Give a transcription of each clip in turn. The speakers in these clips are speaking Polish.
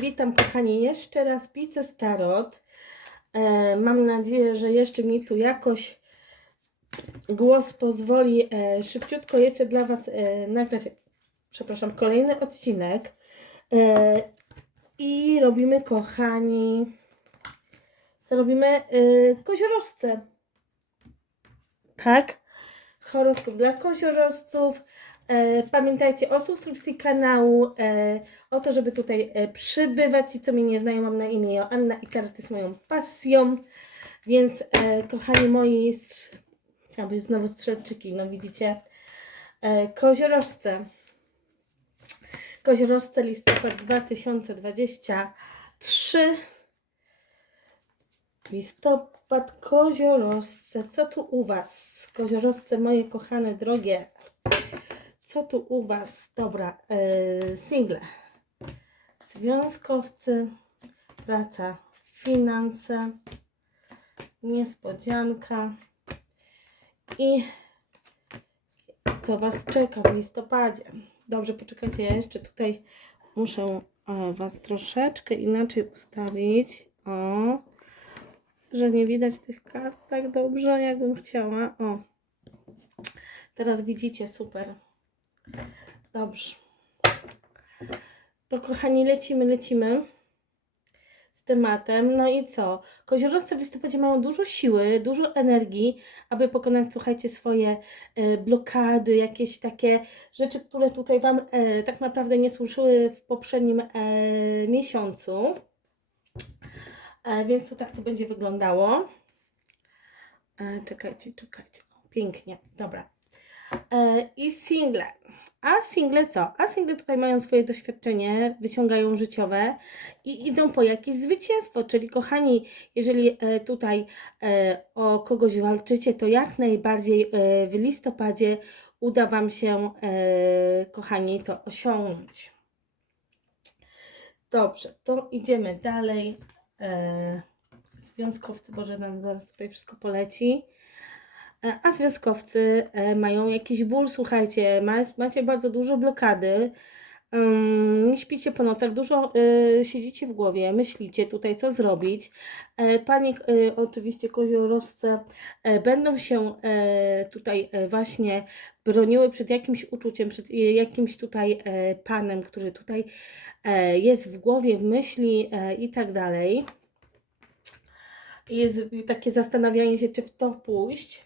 witam kochani jeszcze raz Pizzę Starot. E, mam nadzieję, że jeszcze mi tu jakoś głos pozwoli e, szybciutko jeszcze dla Was e, nagrać, przepraszam, kolejny odcinek. E, I robimy kochani, co robimy? E, koziorożce. Tak? Horoskop dla koziorożców. E, pamiętajcie o subskrypcji kanału, e, o to, żeby tutaj e, przybywać. Ci, co mnie nie znają, mam na imię Joanna i karty jest moją pasją. Więc, kochani moi, aby znowu strzelczyki, no widzicie, koziorożce. Koziorożce listopad 2023. Listopad, koziorożce. Co tu u Was? Koziorożce moje kochane, drogie. Co tu u Was? Dobra, yy, single. Związkowcy, praca, finanse, niespodzianka i co Was czeka w listopadzie. Dobrze, poczekajcie, ja jeszcze tutaj muszę e, Was troszeczkę inaczej ustawić. O, że nie widać tych kart tak dobrze, jakbym chciała. O, teraz widzicie, super. Dobrze. To kochani, lecimy, lecimy z tematem. No i co? Koziorożce w listopadzie mają dużo siły, dużo energii, aby pokonać, słuchajcie, swoje e, blokady, jakieś takie rzeczy, które tutaj Wam e, tak naprawdę nie służyły w poprzednim e, miesiącu. Więc to tak to będzie wyglądało. E, czekajcie, czekajcie. O, pięknie, dobra. E, I single. A single co? A single tutaj mają swoje doświadczenie, wyciągają życiowe i idą po jakieś zwycięstwo. Czyli kochani, jeżeli e, tutaj e, o kogoś walczycie, to jak najbardziej w listopadzie uda Wam się, kochani, to osiągnąć. Dobrze, to idziemy dalej. Związkowcy, Boże, nam zaraz tutaj wszystko poleci. E, A związkowcy e, mają jakiś ból, słuchajcie, ma, macie bardzo dużo blokady, nie śpicie po nocach, dużo y, siedzicie w głowie, myślicie tutaj, co zrobić. E, Panie, y, oczywiście koziorożce, e, będą się e, tutaj e, właśnie broniły przed jakimś uczuciem, przed e, jakimś tutaj e, panem, który tutaj e, jest w głowie, w myśli e, i tak dalej. Jest takie zastanawianie się, czy w to pójść.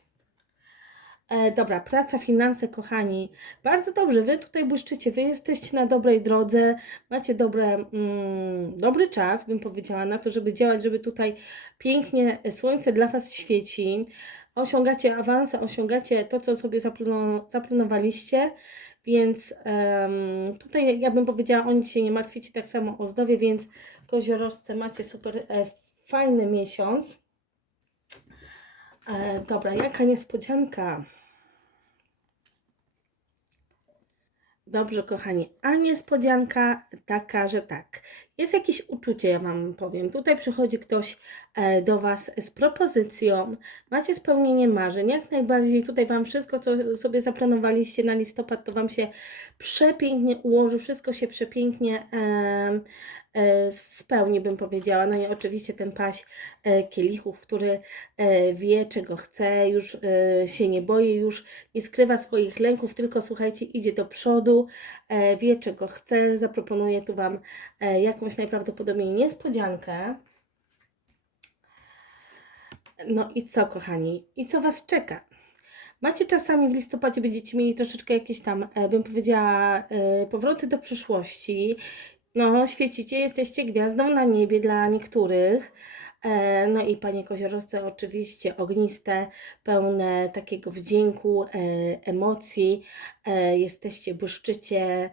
E, dobra, praca, finanse, kochani. Bardzo dobrze, wy tutaj błyszczycie, wy jesteście na dobrej drodze, macie dobre, mm, dobry czas, bym powiedziała, na to, żeby działać, żeby tutaj pięknie słońce dla was świeci. Osiągacie awanse, osiągacie to, co sobie zaplano, zaplanowaliście, więc em, tutaj ja bym powiedziała, o nic się nie martwicie, tak samo o zdrowie, więc koziorożce macie super e, fajny miesiąc. E, dobra, jaka niespodzianka. Dobrze, kochani, a niespodzianka taka, że tak. Jest jakieś uczucie, ja Wam powiem. Tutaj przychodzi ktoś e, do Was z propozycją, macie spełnienie marzeń, jak najbardziej tutaj Wam wszystko, co sobie zaplanowaliście na listopad, to Wam się przepięknie ułoży, wszystko się przepięknie e, spełni, bym powiedziała. No i oczywiście ten paś e, kielichów, który wie, czego chce, już się nie boi, już nie skrywa swoich lęków, tylko słuchajcie, idzie do przodu, wie, czego chce, zaproponuje tu Wam jakąś najprawdopodobniej niespodziankę. No i co, kochani? I co Was czeka? Macie czasami w listopadzie, będziecie mieli troszeczkę jakieś tam, e, bym powiedziała, e, powroty do przyszłości. No, świecicie, jesteście gwiazdą na niebie dla niektórych. E, No i Panie Koziorosce, oczywiście ogniste, pełne takiego wdzięku, emocji. Jesteście, błyszczycie.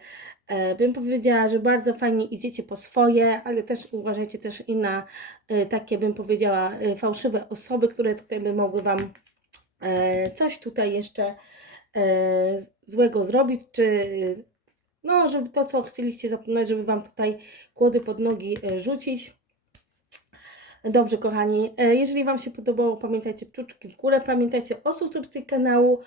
E, Bym powiedziała, że bardzo fajnie idziecie po swoje, ale też uważajcie też i na e, takie, bym powiedziała, e, fałszywe osoby, które tutaj by mogły Wam coś tutaj jeszcze złego zrobić, czy no, żeby to, co chcieliście zapomnieć, żeby Wam tutaj kłody pod nogi rzucić. Dobrze, kochani, jeżeli Wam się podobało, pamiętajcie czuczki w górę, pamiętajcie o subskrypcji kanału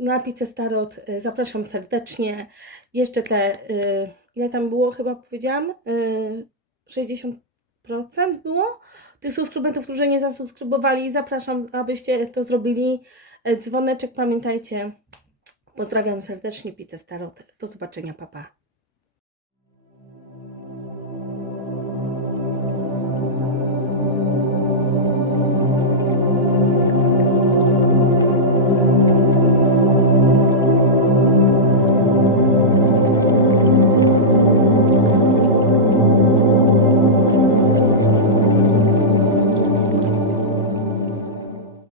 na Pizzę Starot. E, Zapraszam serdecznie. Jeszcze te, e, ile tam było chyba powiedziałam? E, 60% było tych subskrybentów, którzy nie zasubskrybowali. Zapraszam, abyście to zrobili. E, Dzwoneczek, pamiętajcie. Pozdrawiam serdecznie, Pizzę Starotę. Do zobaczenia, papa. Pa.